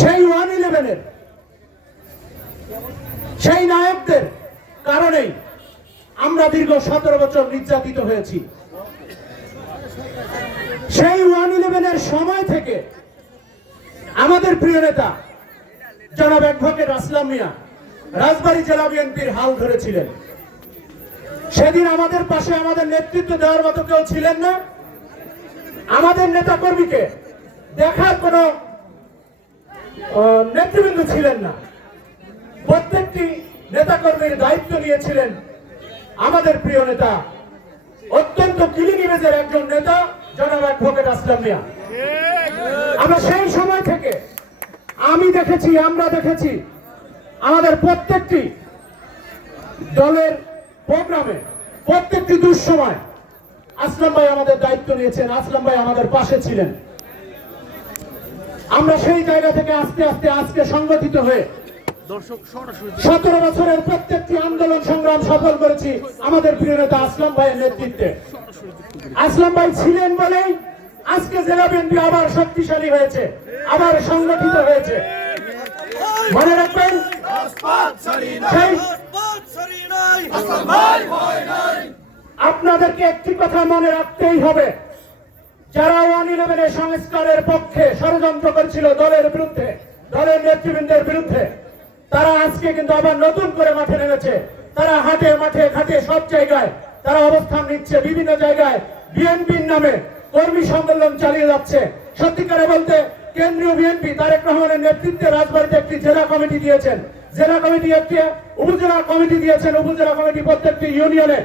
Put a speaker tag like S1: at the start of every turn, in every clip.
S1: সেই ওয়ান ইলেভেনের সেই নায়কদের কারণেই আমরা দীর্ঘ সতেরো বছর নির্যাতিত হয়েছি। সেই ওয়ান ইলেভেনের সময় থেকে আমাদের প্রিয় নেতা জনাব অ্যাডভোকেট আসলাম মিয়া রাজবাড়ী জেলা বিএনপির হাল ধরেছিলেন। সেদিন আমাদের পাশে আমাদের নেতৃত্ব দেওয়ার মতো কেউ ছিলেন না। আমাদের নেতা কর্মীকে দেখার কোনো নেতৃবৃন্দ ছিলেন না। প্রত্যেকটি নেতা কর্মীর দায়িত্ব নিয়েছিলেন আমাদের প্রিয় নেতা, অত্যন্ত কিলিং ইমেজের একজন নেতা, জনাব অ্যাডভোকেট আসলাম মিয়া। আমরা সেই সময় থেকে আমি দেখেছি, আমরা দেখেছি, আমাদের প্রত্যেকটি দলের প্রোগ্রামে, প্রত্যেকটি দুঃসময় আসলাম ভাই আমাদের দায়িত্ব নিয়েছেন, আসলাম ভাই আমাদের পাশে ছিলেন। আমরা সেই জায়গা থেকে আস্তে আস্তে আজকে সংগঠিত হয়ে সতেরো বছরের প্রত্যেকটি আন্দোলন সংগ্রাম সফল করেছি আমাদের প্রিয় নেতা আসলাম ভাইয়ের নেতৃত্বে। আসলাম ভাই ছিলেন বলেই আজকে জেলা বিএনপি আবার শক্তিশালী হয়েছে আবার সংগঠিত হয়েছে। মনে রাখবেন আপনাদেরকে একটি কথা মনে রাখতেই হবে। যারা ওয়ান ইলেভেনের সংস্কারের পক্ষে ষড়যন্ত্র করেছিল দলের বিরুদ্ধে, দলের নেতৃবৃন্দের বিরুদ্ধে, তারা আজকে কিন্তু আবার নতুন করে মাঠে নেমেছে। তারা হাটে, মাঠে, ঘাটে সব জায়গায় তারা অবস্থান নিচ্ছে বিভিন্ন জায়গায়। বিএনপির নামে কর্মী সম্মেলন চালিয়ে যাচ্ছে। সত্যিকারে বলতে কেন্দ্রীয় বিএনপি তারেক রহমানের নেতৃত্বে রাজবাড়িতে একটি জেলা কমিটি দিয়েছেন। জেলা কমিটি একটি, উপজেলা কমিটি দিয়েছেন। উপজেলা কমিটি প্রত্যেকটি ইউনিয়নে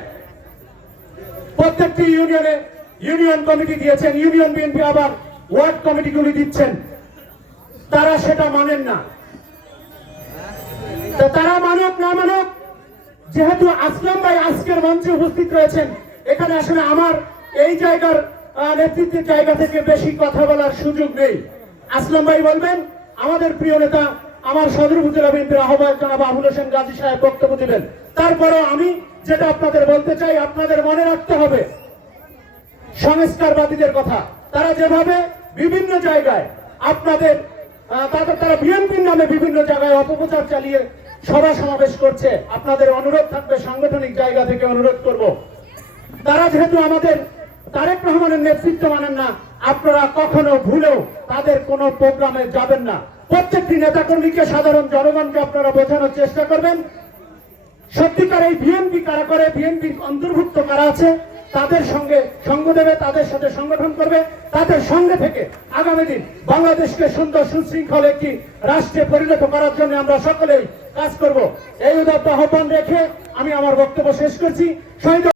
S1: প্রত্যেকটি ইউনিয়নে ইউনিয়ন কমিটি দিয়েছেন, ইউনিয়ন বিএনপি আবার ওয়ার্ড কমিটিগুলি দিচ্ছেন। তারা সেটা মানেন না। তো তারা মানক না মানক, যেহেতু আসলাম ভাই, আজকের মঞ্চে উপস্থিত রয়েছেন, এখানে আসলে আমার এই জায়গার নেতৃত্বের জায়গা থেকে বেশি কথা বলার সুযোগ নেই। আসলাম ভাই, বলবেন? আমাদের প্রিয় নেতা, আমার সদর উপজেলা বিএনপির আহ্বায়ক জনাব আবুল হোসেন গাজী সাহেব বক্তব্য দিবেন। তারপরেও আমি যেটা আপনাদের বলতে চাই, আপনাদের মনে রাখতে হবে সংস্কারবাদীদের কথা। তারা যেভাবে বিভিন্ন জায়গায় আপনাদের তাদের, তারা বিএনপির নামে বিভিন্ন জায়গায় অপপ্রচার চালিয়ে সভা সমাবেশ করছে। আপনাদের অনুরোধ থাকবে, সাংগঠনিক জায়গা থেকে অনুরোধ করব। তারা যেহেতু আমাদের তারেক রহমানের নেতৃত্ব মানেন না, আপনারা কখনো ভুলেও তাদের কোনো প্রোগ্রামে যাবেন না। প্রত্যেকটি নেতাকর্মীকে সাধারণ জনগণকে আপনারা বোঝানোর চেষ্টা করবেন। সত্যিকার এই বিএনপি কারা করে বিএনপি অন্তর্ভুক্ত কারা আছে তাদের সঙ্গে সঙ্গ দেবে, তাদের সাথে সংগঠন করবে, তাদের সঙ্গে থেকে আগামী দিন বাংলাদেশকে সুন্দর সুশৃঙ্খল একটি রাষ্ট্রে পরিণত করার জন্য আমরা সকলেই কাজ করব। এই উদাত্ত আহ্বান রেখে আমি আমার বক্তব্য শেষ করছি। শহীদ